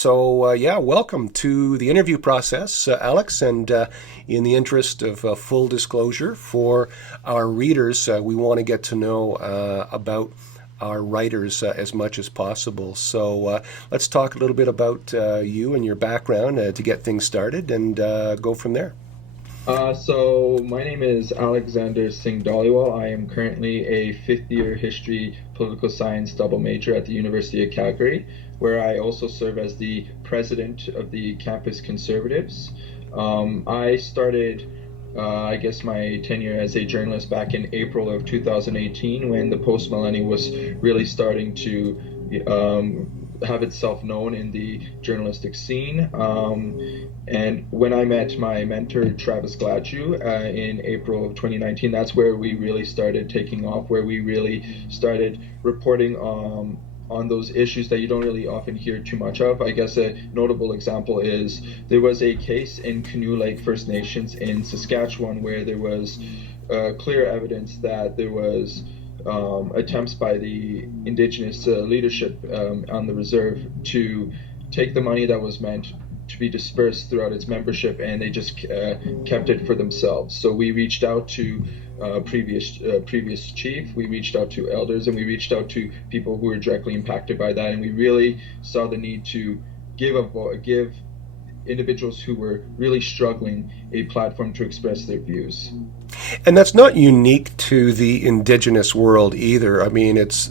So, welcome to the interview process, Alex. And in the interest of full disclosure for our readers, we want to get to know about our writers as much as possible. So, let's talk a little bit about you and your background to get things started and go from there. So my name is Alexander Singh Dhaliwal. I am currently a fifth year history political science double major at the University of Calgary, where I also serve as the president of the Campus Conservatives. I started, I guess, my tenure as a journalist back in April of 2018 when the post millennium was really starting to have itself known in the journalistic scene. And when I met my mentor, Travis Gladue, in April of 2019, that's where we really started taking off, where we really started reporting on those issues that you don't really often hear too much of. I guess a notable example is there was a case in Canoe Lake First Nations in Saskatchewan where there was clear evidence that there was attempts by the Indigenous leadership on the reserve to take the money that was meant to be dispersed throughout its membership, and they just kept it for themselves. So we reached out to previous chief, we reached out to elders, and we reached out to people who were directly impacted by that, and we really saw the need to give individuals who were really struggling a platform to express their views. And that's not unique to the indigenous world either. I mean, it's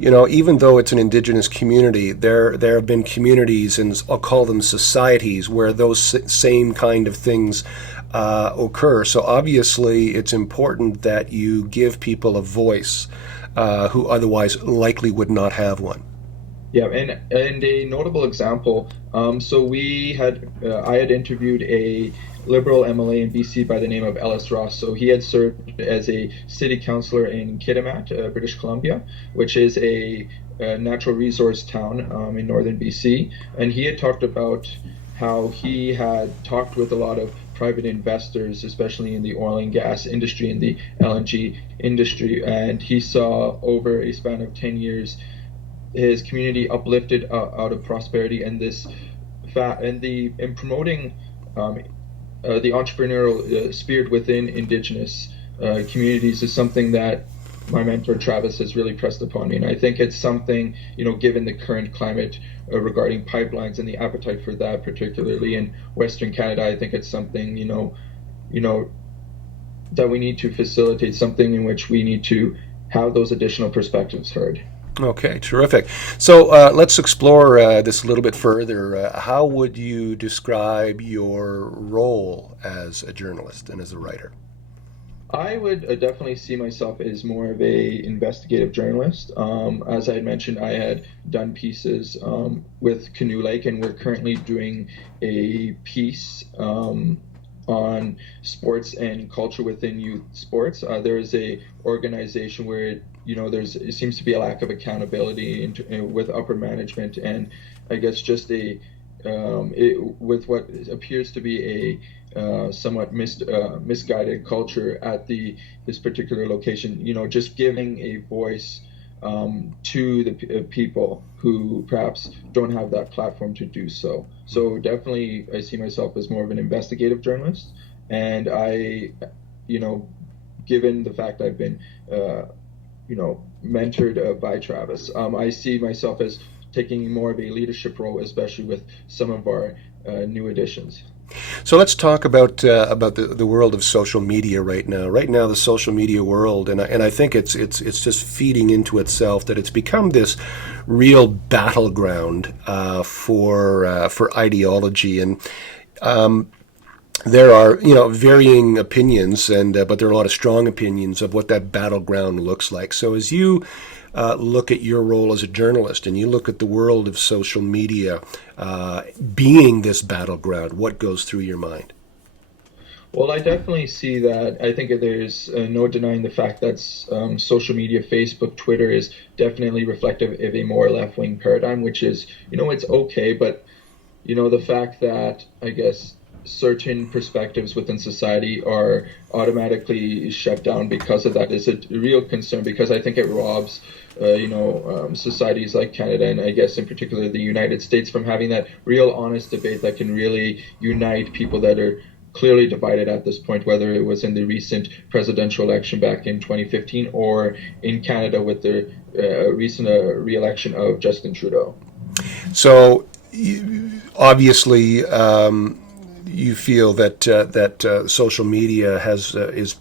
even though it's an indigenous community, there have been communities, and I'll call them societies, where those same kind of things occur. So obviously, it's important that you give people a voice who otherwise likely would not have one. Yeah, and a notable example. So I had interviewed a Liberal MLA in BC by the name of Ellis Ross. So he had served as a city councillor in Kitimat, British Columbia, which is a natural resource town in northern BC. And he had talked about how he had talked with a lot of private investors, especially in the oil and gas industry and the LNG industry. And he saw over a span of 10 years his community uplifted out of prosperity, and in promoting the entrepreneurial spirit within Indigenous communities is something that my mentor Travis has really pressed upon me, and I think it's something, given the current climate regarding pipelines and the appetite for that, particularly in Western Canada, I think it's something that we need to facilitate, something in which we need to have those additional perspectives heard. Okay, terrific. So let's explore this a little bit further. How would you describe your role as a journalist and as a writer? I would definitely see myself as more of a investigative journalist. As I had mentioned, I had done pieces with Canoe Lake, and we're currently doing a piece on sports and culture within youth sports. There is a organization where it seems to be a lack of accountability with upper management, and I guess just with what appears to be a somewhat misguided culture at this particular location. Just giving a voice to the people who perhaps don't have that platform to do so. So definitely, I see myself as more of an investigative journalist, and given the fact I've been mentored by Travis, I see myself as taking more of a leadership role, especially with some of our new additions. So let's talk about the world of social media right now. Right now, the social media world, and I think it's just feeding into itself that it's become this real battleground for ideology, and there are varying opinions, and but there are a lot of strong opinions of what that battleground looks like. So as you look at your role as a journalist and you look at the world of social media being this battleground, what goes through your mind? Well, I definitely see that. I think there's no denying the fact that social media, Facebook, Twitter, is definitely reflective of a more left-wing paradigm, which is, it's okay, but, the fact that, I guess, certain perspectives within society are automatically shut down because of that is a real concern, because I think it robs societies like Canada, and I guess in particular the United States, from having that real honest debate that can really unite people that are clearly divided at this point, whether it was in the recent presidential election back in 2015 or in Canada with the recent re-election of Justin Trudeau. So obviously, you feel that social media is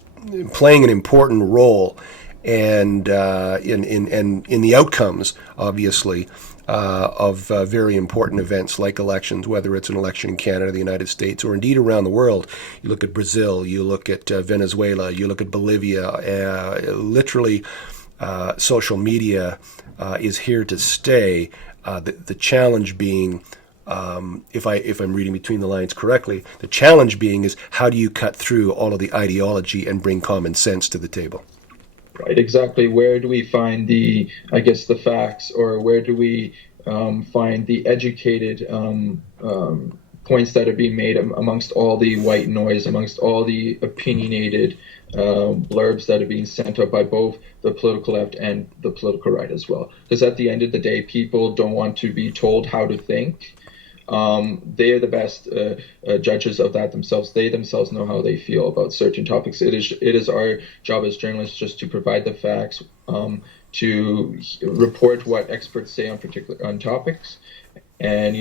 playing an important role, and in the outcomes, obviously, of very important events like elections, whether it's an election in Canada, the United States, or indeed around the world. You look at Brazil, you look at Venezuela, you look at Bolivia. Literally, social media is here to stay. The challenge being, if I'm reading between the lines correctly, the challenge being is how do you cut through all of the ideology and bring common sense to the table? Right, exactly. Where do we find the facts, or where do we find the educated points that are being made amongst all the white noise, amongst all the opinionated blurbs that are being sent out by both the political left and the political right as well? Because at the end of the day, people don't want to be told how to think. They are the best judges of that themselves. They themselves know how they feel about certain topics. It is our job as journalists just to provide the facts, to report what experts say on topics, and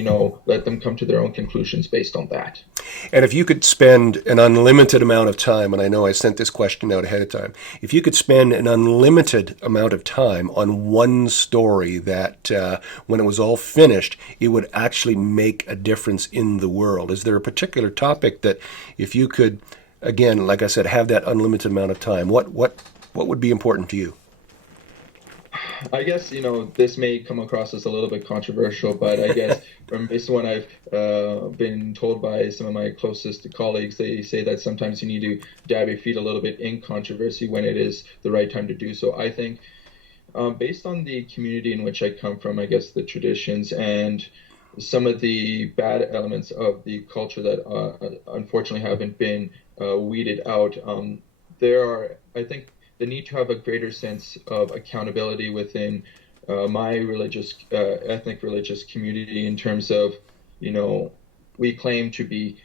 let them come to their own conclusions based on that. And if you could spend an unlimited amount of time, and I know I sent this question out ahead of time, if you could spend an unlimited amount of time on one story that when it was all finished, it would actually make a difference in the world, is there a particular topic that if you could, again, like I said, have that unlimited amount of time, what would be important to you? I guess, this may come across as a little bit controversial, but I guess based on what I've been told by some of my closest colleagues, they say that sometimes you need to dab your feet a little bit in controversy when it is the right time to do so. I think based on the community in which I come from, I guess the traditions and some of the bad elements of the culture that unfortunately haven't been weeded out, there are, I think, the need to have a greater sense of accountability within my ethnic religious community, in terms of, we claim to be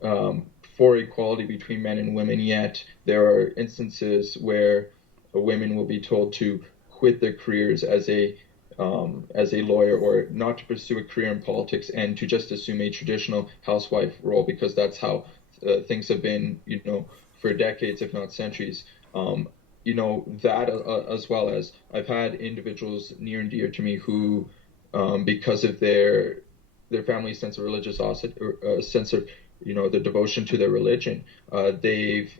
for equality between men and women, yet there are instances where women will be told to quit their careers as a lawyer, or not to pursue a career in politics, and to just assume a traditional housewife role, because that's how things have been, for decades, if not centuries. That as well as I've had individuals near and dear to me who, because of their family's sense of religious sense of, the devotion to their religion, they've,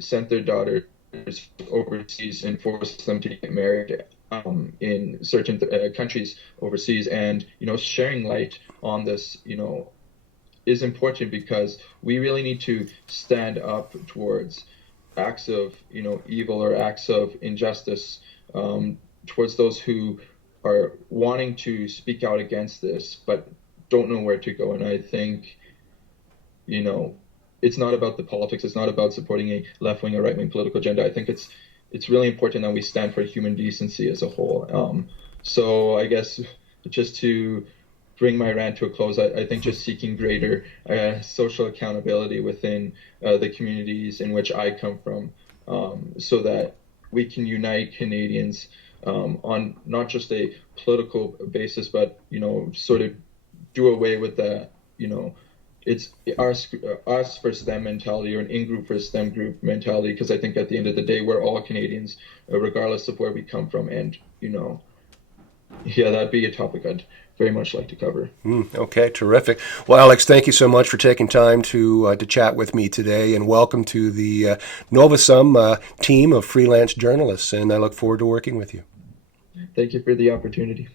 sent their daughters overseas and forced them to get married in certain countries overseas. And, sharing light on this, is important, because we really need to stand up towards acts of evil or acts of injustice, towards those who are wanting to speak out against this but don't know where to go. And I think it's not about the politics, it's not about supporting a left-wing or right-wing political agenda. I think it's really important that we stand for human decency as a whole. So I guess just to bring my rant to a close, I think just seeking greater social accountability within the communities in which I come from, so that we can unite Canadians on not just a political basis, but, sort of do away with the, it's us versus them mentality, or an in-group versus them group mentality, because I think at the end of the day, we're all Canadians, regardless of where we come from. And, that'd be a topic I'd very much like to cover. Okay, terrific. Well, Alex, thank you so much for taking time to chat with me today, and welcome to the NOVASoMe team of freelance journalists, and I look forward to working with you. Thank you for the opportunity.